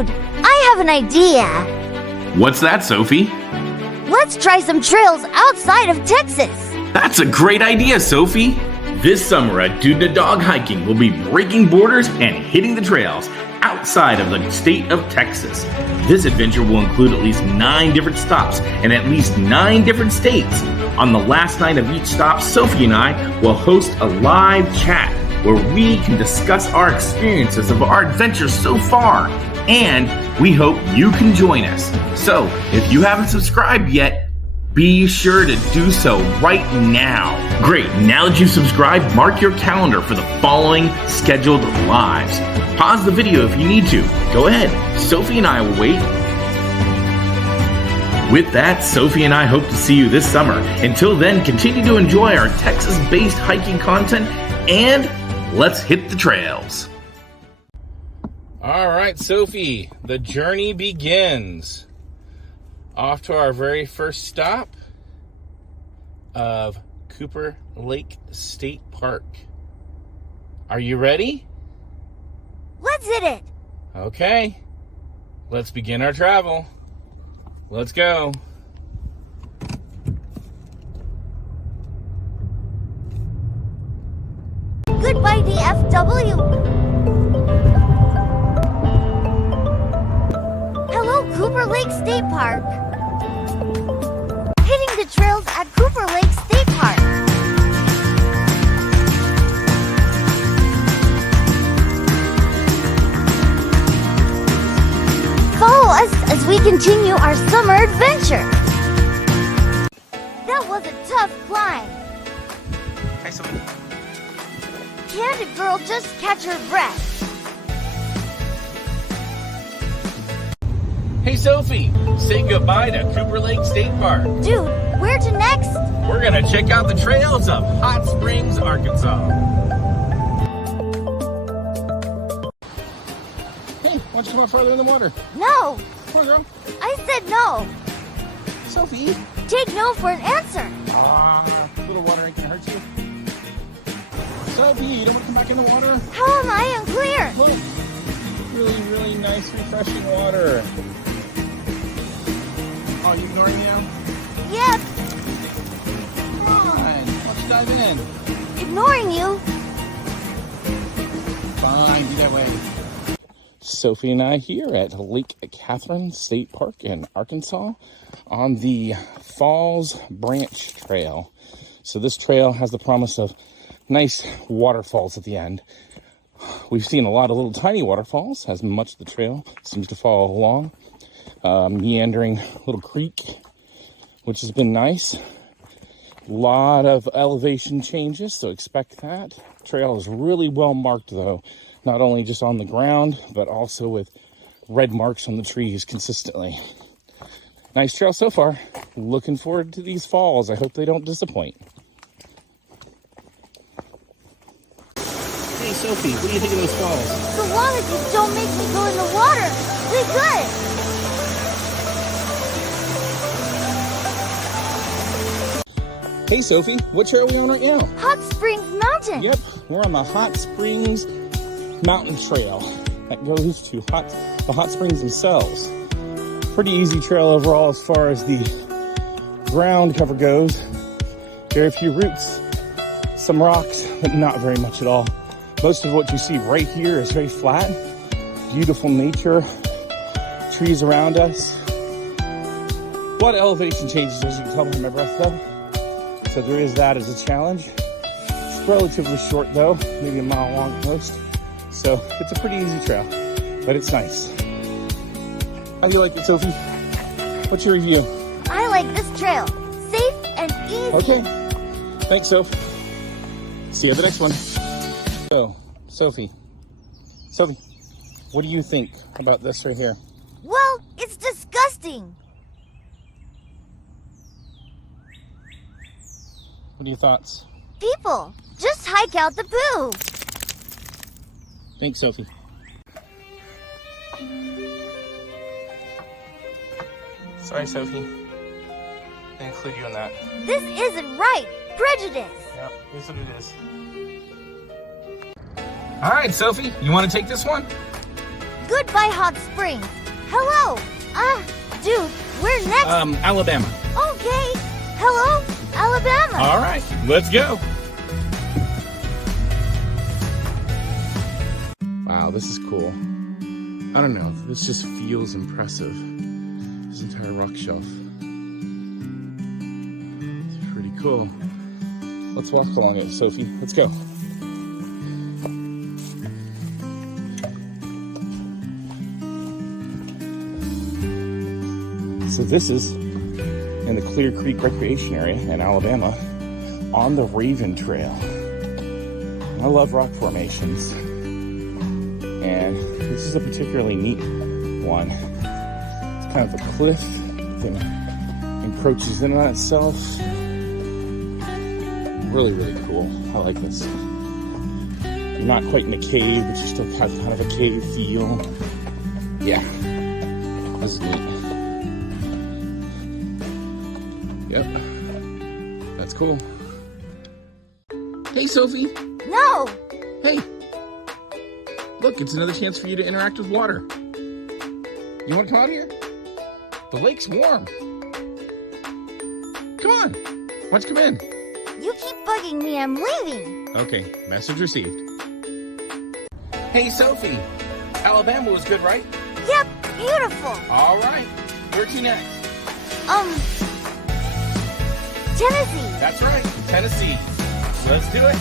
Dude, I have an idea. What's that, Sophie? Let's try some trails outside of Texas. That's a great idea, Sophie. This summer at Dude Dog Hiking, we'll be breaking borders and hitting the trails outside of the state of Texas. This adventure will include at least 9 different stops in at least 9 different states. On the last night of each stop, Sophie and I will host a live chat where we can discuss our experiences of our adventures so far. And we hope you can join us. So, if you haven't subscribed yet, be sure to do so right now. Great, now that you've subscribed, mark your calendar for the following scheduled lives. Pause the video if you need to. Go ahead, Sophie and I will wait. With that, Sophie and I hope to see you this summer. Until then, continue to enjoy our Texas-based hiking content and let's hit the trails. All right, Sophie, the journey begins. Off to our very first stop of Cooper Lake State Park. Are you ready? Let's hit it. Okay, let's begin our travel. Let's go. Goodbye, DFW. Hello, Cooper Lake State Park. Hitting the trails at Cooper Lake State Park. Follow us as we continue our summer adventure. That was a tough climb. Hi, Sophie. Can't a girl just catch her breath? Hey, Sophie, say goodbye to Cooper Lake State Park. Dude, where to next? We're gonna check out the trails of Hot Springs, Arkansas. Hey, why don't you come out further in the water? No, Come on, girl. I said no. Sophie. Take no for an answer. A little water ain't gonna hurt you. Sophie, you don't want to come back in the water? How am I unclear? Look, really, really nice, refreshing water. Oh, you ignoring me now? Yep, Come on, why don't you dive in? ignoring you. Fine, be that way. Sophie and I here at Lake Catherine State Park in Arkansas on the Falls Branch Trail. So this trail has the promise of nice waterfalls at the end. We've seen a lot of little tiny waterfalls as much of the trail seems to follow along. Meandering little creek, which has been nice. A lot of elevation changes, so expect that. Trail is really well marked though, not only just on the ground, but also with red marks on the trees consistently. Nice trail so far. Looking forward to these falls. I hope they don't disappoint. Hey Sophie, what do you think of those falls? So long as you don't make me go in the water, we good. Hey Sophie, what trail are we on right now? Hot Springs Mountain. Yep, we're on the Hot Springs Mountain Trail that goes to the hot springs themselves. Pretty easy trail overall as far as the ground cover goes. Very few roots, some rocks, but not very much at all. Most of what you see right here is very flat. Beautiful nature, trees around us. A lot of elevation changes, as you can tell by my breath though. So there is that as a challenge. It's relatively short though, maybe a mile long at most. So it's a pretty easy trail, but it's nice. How do you like it, Sophie? What's your review? I like this trail. Safe and easy. Okay. Thanks, Sophie. See you at the next one. So, Sophie, what do you think about this right here? Well, it's disgusting. What are your thoughts? People, just hike out the poo. Thanks, Sophie. Sorry, Sophie. I include you in that. This isn't right. Prejudice. Yep, here's what it is. All right, Sophie, you want to take this one? Goodbye, Hot Springs. Hello. Dude, where next? Alabama. Okay. Hello, Alabama. All right, let's go. Wow, this is cool. I don't know, this just feels impressive. This entire rock shelf. It's pretty cool. Let's walk along it, Sophie. Let's go. So this is in the Clear Creek Recreation Area in Alabama on the Raven Trail. I love rock formations, and this is a particularly neat one. It's kind of a cliff that encroaches in on itself. Really, really cool. I like this. You're not quite in a cave, but you still have kind of a cave feel. Yeah, this is neat. Yep, that's cool. Hey, Sophie. No. Hey, look, it's another chance for you to interact with water. You want to come out here? The lake's warm. Come on, why don't you come in? You keep bugging me. I'm leaving. Okay, message received. Hey, Sophie. Alabama was good, right? Yep, beautiful. All right, where to next? Tennessee. That's right, Tennessee. Let's do it.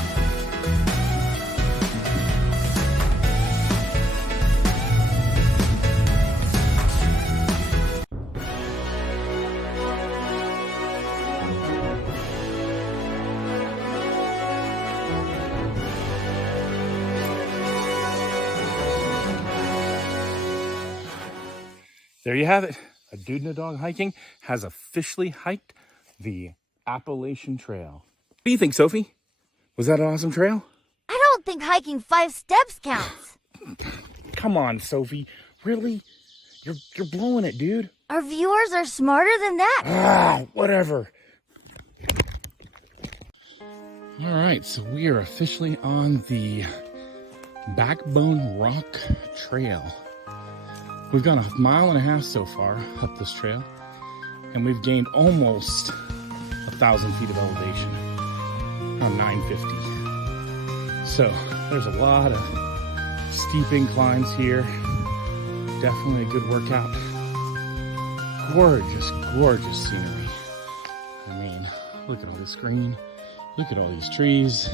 There you have it. A Dude and a Dog Hiking has officially hiked the Appalachian Trail. What do you think, Sophie? Was that an awesome trail? I don't think hiking 5 steps counts. Come on, Sophie. Really? You're blowing it, dude. Our viewers are smarter than that. Whatever. All right, so we are officially on the Backbone Rock Trail. We've gone 1.5 miles so far up this trail, and we've gained almost 1,000 feet of elevation, around 950. So there's a lot of steep inclines here. Definitely a good workout. Gorgeous, gorgeous scenery. I mean, look at all this green. Look at all these trees.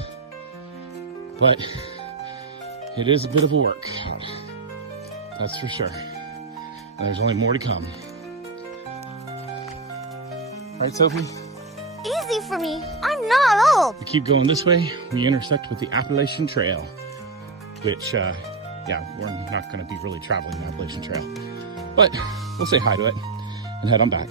But it is a bit of a workout, that's for sure. And there's only more to come. Right, Sophie? Easy for me. I'm not old. We keep going this way. We intersect with the Appalachian Trail, which, yeah, we're not going to be really traveling the Appalachian Trail. But we'll say hi to it and head on back.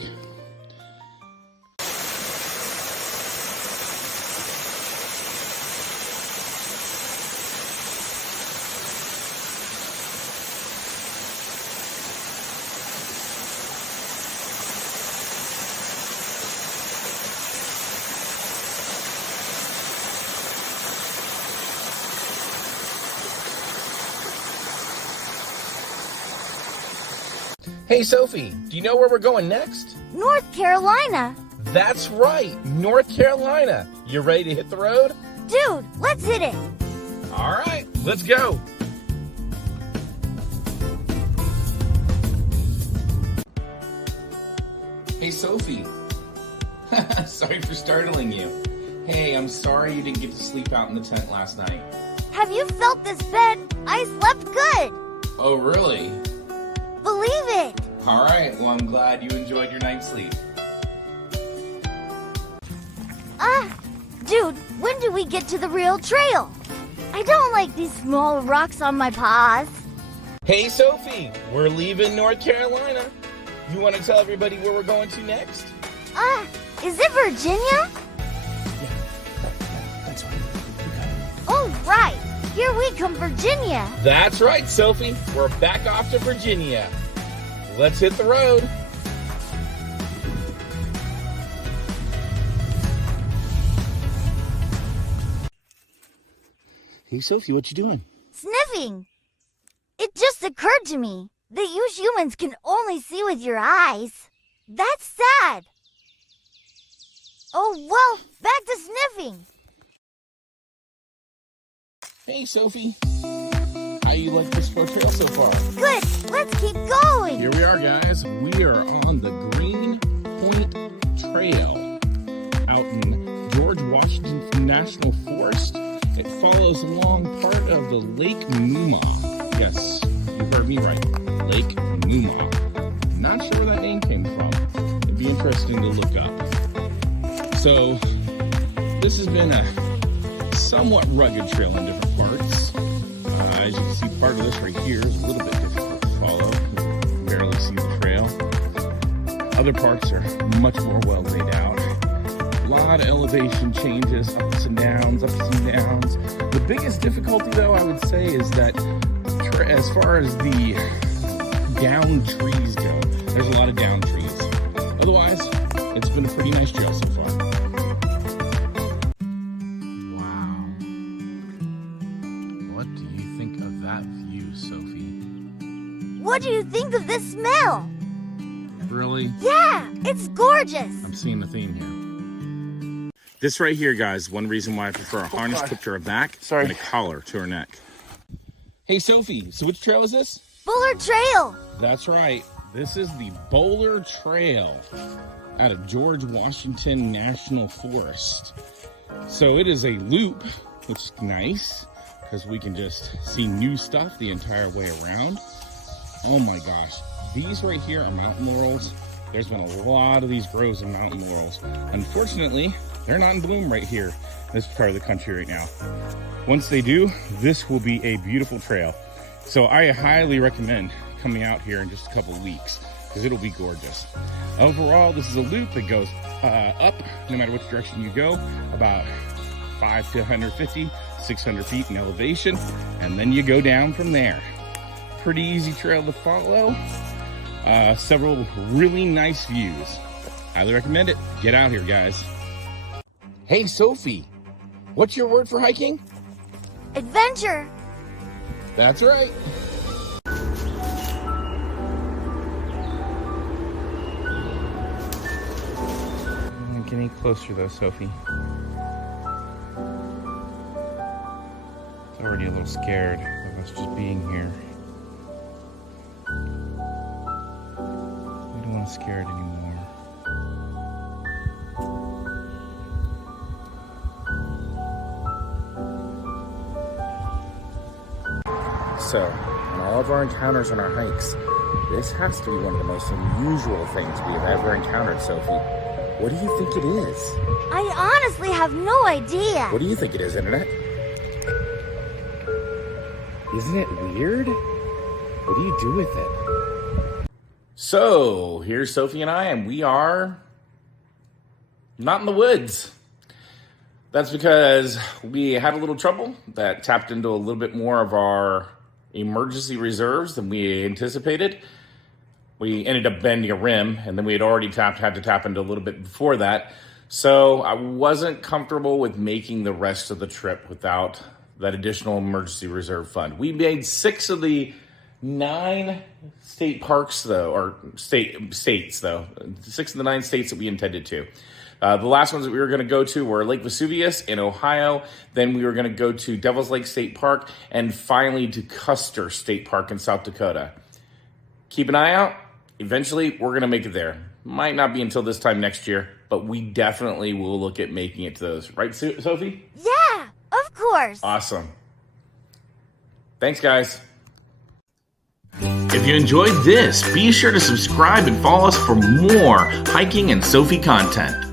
Hey, Sophie, do you know where we're going next? North Carolina. That's right, North Carolina. You ready to hit the road? Dude, let's hit it. All right, let's go. Hey, Sophie. Sorry for startling you. Hey, I'm sorry you didn't get to sleep out in the tent last night. Have you felt this bed? I slept good. Oh, really? Believe it. All right, well, I'm glad you enjoyed your night's sleep. Dude, when do we get to the real trail? I don't like these small rocks on my paws. Hey, Sophie, we're leaving North Carolina. You want to tell everybody where we're going to next? Is it Virginia? Yeah, that's right. Oh, right. Here we come, Virginia. That's right, Sophie. We're back off to Virginia. Let's hit the road. Hey, Sophie, what you doing? Sniffing. It just occurred to me that you humans can only see with your eyes. That's sad. Oh, well, back to sniffing. Hey, Sophie. How you like this trail so far? Good, let's keep going. Here we are, guys. We are on the Green Point Trail out in George Washington National Forest. It follows along part of the Lake Muma. Yes, you heard me right. Lake Muma. Not sure where that name came from. It'd be interesting to look up. So, this has been a somewhat rugged trail in different parts. As you can see, part of this right here is a little bit difficult to follow. You can barely see the trail. Other parts are much more well laid out. A lot of elevation changes, ups and downs, ups and downs. The biggest difficulty, though, I would say, is that as far as the down trees go, there's a lot of down trees. Otherwise, it's been a pretty nice trail so far. Wow. What do you think of that view, Sophie? What do you think of this smell? Really? Yeah, it's gorgeous. I'm seeing a theme here. This right here, guys, one reason why I prefer a harness clip to her back and a collar to her neck. Hey, Sophie, so which trail is this? Buller Trail. That's right. This is the Boulder Trail out of George Washington National Forest. So it is a loop, which is nice because we can just see new stuff the entire way around. Oh my gosh. These right here are mountain laurels. There's been a lot of these groves of mountain laurels. Unfortunately, they're not in bloom right here in this part of the country right now. Once they do, this will be a beautiful trail. So I highly recommend coming out here in just a couple of weeks because it'll be gorgeous. Overall, this is a loop that goes up, no matter which direction you go, about 5 to 150, 600 feet in elevation, and then you go down from there. Pretty easy trail to follow. Several really nice views. Highly recommend it. Get out here, guys. Hey, Sophie, what's your word for hiking? Adventure. That's right. Get any closer though, Sophie. It's already a little scared of us just being here. We don't want to scare it anymore. So, in all of our encounters on our hikes, this has to be one of the most unusual things we have ever encountered, Sophie. What do you think it is? I honestly have no idea. What do you think it is, Internet? Isn't it weird? What do you do with it? So, here's Sophie and I, and we are not in the woods. That's because we had a little trouble that tapped into a little bit more of our emergency reserves than we anticipated. We ended up bending a rim, and then we had already had to tap into a little bit before that. So I wasn't comfortable with making the rest of the trip without that additional emergency reserve fund. We made 6 of the 9 state parks, though, or states, though. 6 of the 9 states that we intended to. The last ones that we were going to go to were Lake Vesuvius in Ohio. Then we were going to go to Devil's Lake State Park, and finally to Custer State Park in South Dakota. Keep an eye out. Eventually, we're going to make it there. Might not be until this time next year, but we definitely will look at making it to those. Right, Sophie? Yeah, of course. Awesome. Thanks, guys. If you enjoyed this, be sure to subscribe and follow us for more hiking and Sophie content.